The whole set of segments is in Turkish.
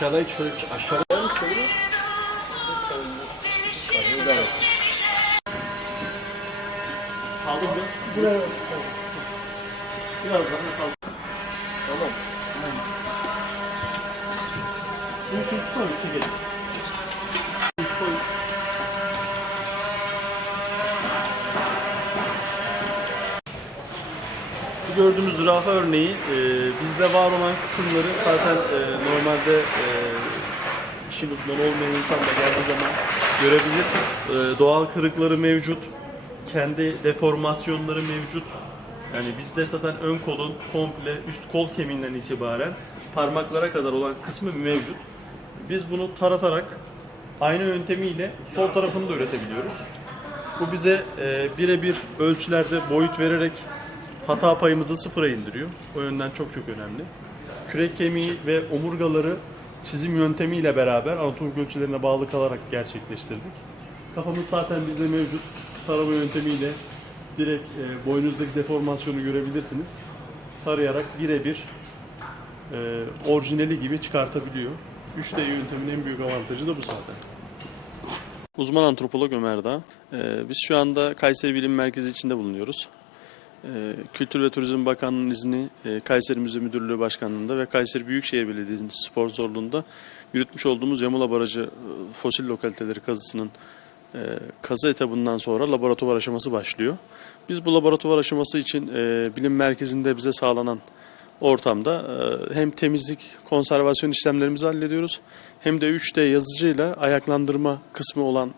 Aşağıda şöyle aşağıda mı çeviriyor? Kaldır biraz. Buraya Biraz daha kaldır. Tamam. Bunu çünkü sonra çekelim. Koy. Bu gördüğümüz zürafa örneği e, bizde var olan kısımları zaten e, normalde e, işin uzmanı olmayan insan da geldiği zaman görebilir. E, doğal kırıkları mevcut. Kendi deformasyonları mevcut. Yani bizde zaten ön kolun komple üst kol kemiğinden itibaren parmaklara kadar olan kısmı mevcut. Biz bunu taratarak aynı yöntemiyle sol tarafını da üretebiliyoruz. Bu bize e, birebir ölçülerde boyut vererek hata payımızı sıfıra indiriyor. O yönden çok çok önemli. Kürek kemiği ve omurgaları çizim yöntemiyle beraber anatomik ölçülerine bağlı kalarak gerçekleştirdik. Kafamız zaten bizde mevcut. Tarama yöntemiyle direkt e, boynunuzdaki deformasyonu görebilirsiniz. Tarayarak birebir e, orijinali gibi çıkartabiliyor. 3D yöntemin en büyük avantajı da bu zaten. Uzman antropolog Ömer Dağ. Ee, biz şu anda Kayseri Bilim Merkezi içinde bulunuyoruz. Ee, Kültür ve Turizm Bakanlığı'nın izni e, Kayseri Müze Müdürlüğü Başkanlığı'nda ve Kayseri Büyükşehir Belediyesi'nin spor zorluğunda yürütmüş olduğumuz Yamula Barajı e, fosil lokaliteleri kazısının e, kazı etabından sonra laboratuvar aşaması başlıyor. Biz bu laboratuvar aşaması için bilim merkezinde bize sağlanan ortamda hem temizlik, konservasyon işlemlerimizi hallediyoruz hem de 3D yazıcıyla ayaklandırma kısmı olan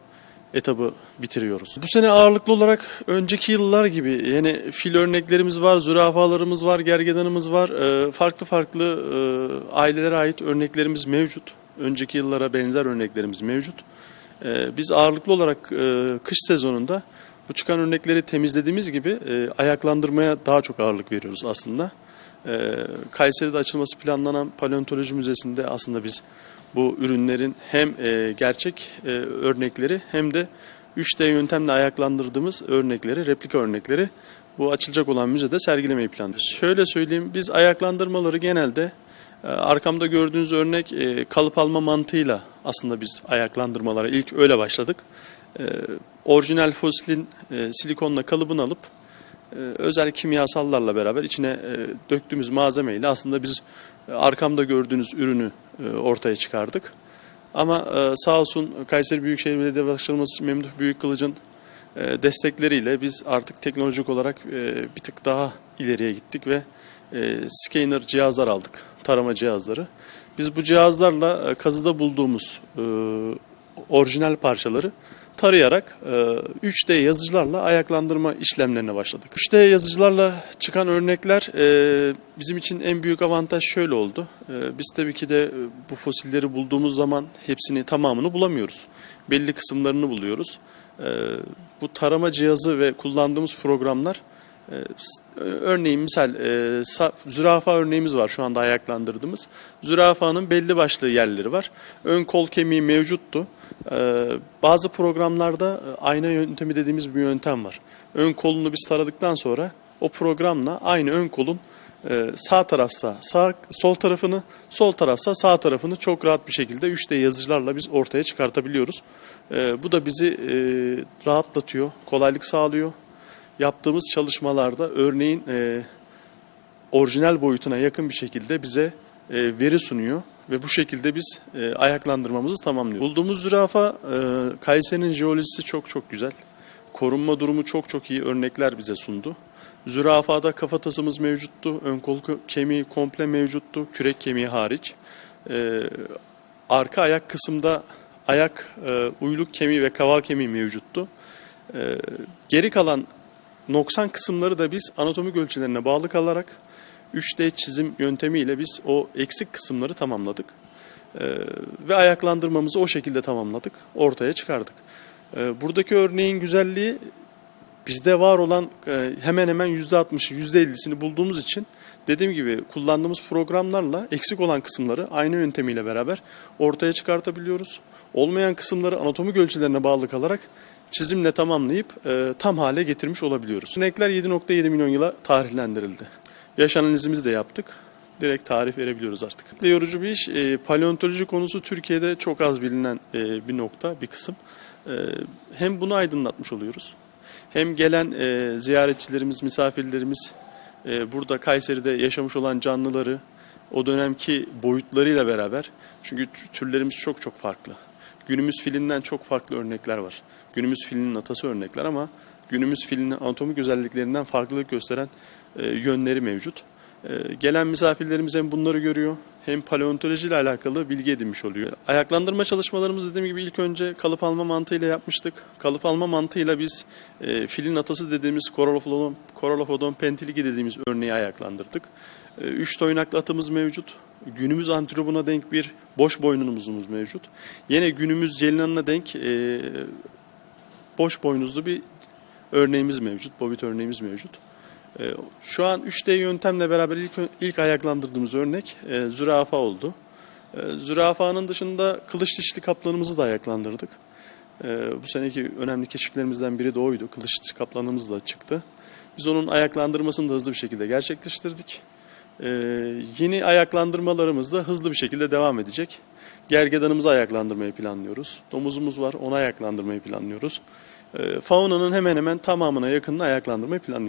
etabı bitiriyoruz. Bu sene ağırlıklı olarak önceki yıllar gibi yani fil örneklerimiz var, zürafalarımız var, gergedanımız var. E, Farklı farklı e, ailelere ait örneklerimiz mevcut. Önceki yıllara benzer örneklerimiz mevcut. E, Biz ağırlıklı olarak e, kış sezonunda bu çıkan örnekleri temizlediğimiz gibi e, ayaklandırmaya daha çok ağırlık veriyoruz aslında. Ee, Kayseri'de açılması planlanan Paleontoloji Müzesi'nde aslında biz bu ürünlerin hem e, gerçek e, örnekleri hem de 3D yöntemle ayaklandırdığımız örnekleri, replika örnekleri bu açılacak olan müzede sergilemeyi planlıyoruz. Şöyle söyleyeyim, biz ayaklandırmaları genelde e, arkamda gördüğünüz örnek kalıp alma mantığıyla aslında biz ayaklandırmalara ilk öyle başladık. Orijinal fosilin silikonla kalıbını alıp özel kimyasallarla beraber içine döktüğümüz malzemeyle aslında biz arkamda gördüğünüz ürünü ortaya çıkardık. Ama e, sağ olsun Kayseri Büyükşehir Belediye Başkanımız Memduh Büyükkılıç'ın e, destekleriyle biz artık teknolojik olarak e, bir tık daha ileriye gittik ve e, scanner cihazlar aldık, tarama cihazları. Biz bu cihazlarla e, kazıda bulduğumuz e, orijinal parçaları tarayarak e, 3D yazıcılarla ayaklandırma işlemlerine başladık. 3D yazıcılarla çıkan örnekler e, bizim için en büyük avantaj şöyle oldu. E, Biz tabii ki de e, bu fosilleri bulduğumuz zaman hepsini tamamını bulamıyoruz. Belli kısımlarını buluyoruz. E, Bu tarama cihazı ve kullandığımız programlar e, Örneğin misal e, sa- zürafa örneğimiz var şu anda ayaklandırdığımız. Zürafanın belli başlı yerleri var. Ön kol kemiği mevcuttu. E, bazı programlarda e, ayna yöntemi dediğimiz bir yöntem var. Ön kolunu biz taradıktan sonra o programla aynı ön kolun e, sağ tarafsa sağ sol tarafını, sol tarafsa sağ tarafını çok rahat bir şekilde 3D yazıcılarla biz ortaya çıkartabiliyoruz. E, bu da bizi rahatlatıyor, kolaylık sağlıyor yaptığımız çalışmalarda örneğin orijinal boyutuna yakın bir şekilde bize veri sunuyor ve bu şekilde biz e, ayaklandırmamızı tamamlıyoruz. Bulduğumuz zürafa e, Kayseri'nin jeolojisi çok çok güzel. Korunma durumu çok çok iyi örnekler bize sundu. Zürafada kafatasımız mevcuttu, ön kol ko- kemiği komple mevcuttu, kürek kemiği hariç. E, arka ayak kısımda ayak e, uyluk kemiği ve kaval kemiği mevcuttu. E, geri kalan noksan kısımları da biz anatomik ölçülerine bağlı kalarak 3D çizim yöntemiyle biz o eksik kısımları tamamladık. Ee, ve ayaklandırmamızı o şekilde tamamladık, ortaya çıkardık. Ee, buradaki örneğin güzelliği bizde var olan e, hemen hemen %60'ı, %50'sini bulduğumuz için dediğim gibi kullandığımız programlarla eksik olan kısımları aynı yöntemiyle beraber ortaya çıkartabiliyoruz. Olmayan kısımları anatomik ölçülerine bağlı kalarak çizimle tamamlayıp e, tam hale getirmiş olabiliyoruz. Örnekler 7.7 milyon yıla tarihlendirildi. Yaş analizimizi de yaptık. direkt tarif verebiliyoruz artık. Yorucu bir iş. E, paleontoloji konusu Türkiye'de çok az bilinen e, bir nokta, bir kısım. E, hem bunu aydınlatmış oluyoruz. Hem gelen e, ziyaretçilerimiz, misafirlerimiz e, burada Kayseri'de yaşamış olan canlıları o dönemki boyutlarıyla beraber çünkü tü- türlerimiz çok çok farklı. Günümüz filinden çok farklı örnekler var. Günümüz filinin atası örnekler ama günümüz filinin anatomik özelliklerinden farklılık gösteren yönleri mevcut. E, gelen misafirlerimiz hem bunları görüyor hem paleontoloji alakalı bilgi edinmiş oluyor. Ayaklandırma çalışmalarımız dediğim gibi ilk önce kalıp alma mantığıyla yapmıştık. Kalıp alma mantığıyla biz e, filin atası dediğimiz Corolophodon, Corolophodon pentiligi dediğimiz örneği ayaklandırdık. E, üç toynaklı atımız mevcut. Günümüz antilopuna denk bir boş boynuzumuz mevcut. Yine günümüz celinanına denk e, boş boynuzlu bir örneğimiz mevcut. Bobit örneğimiz mevcut. E, Şu an 3D yöntemle beraber ilk, ilk ayaklandırdığımız örnek e, zürafa oldu. E, Zürafanın dışında kılıç dişli kaplanımızı da ayaklandırdık. E, Bu seneki önemli keşiflerimizden biri de oydu. Kılıç dişli kaplanımız da çıktı. Biz onun ayaklandırmasını da hızlı bir şekilde gerçekleştirdik. E, Yeni ayaklandırmalarımız da hızlı bir şekilde devam edecek. Gergedanımızı ayaklandırmayı planlıyoruz. Domuzumuz var, onu ayaklandırmayı planlıyoruz. E, Faunanın hemen hemen tamamına yakınını ayaklandırmayı planlıyoruz.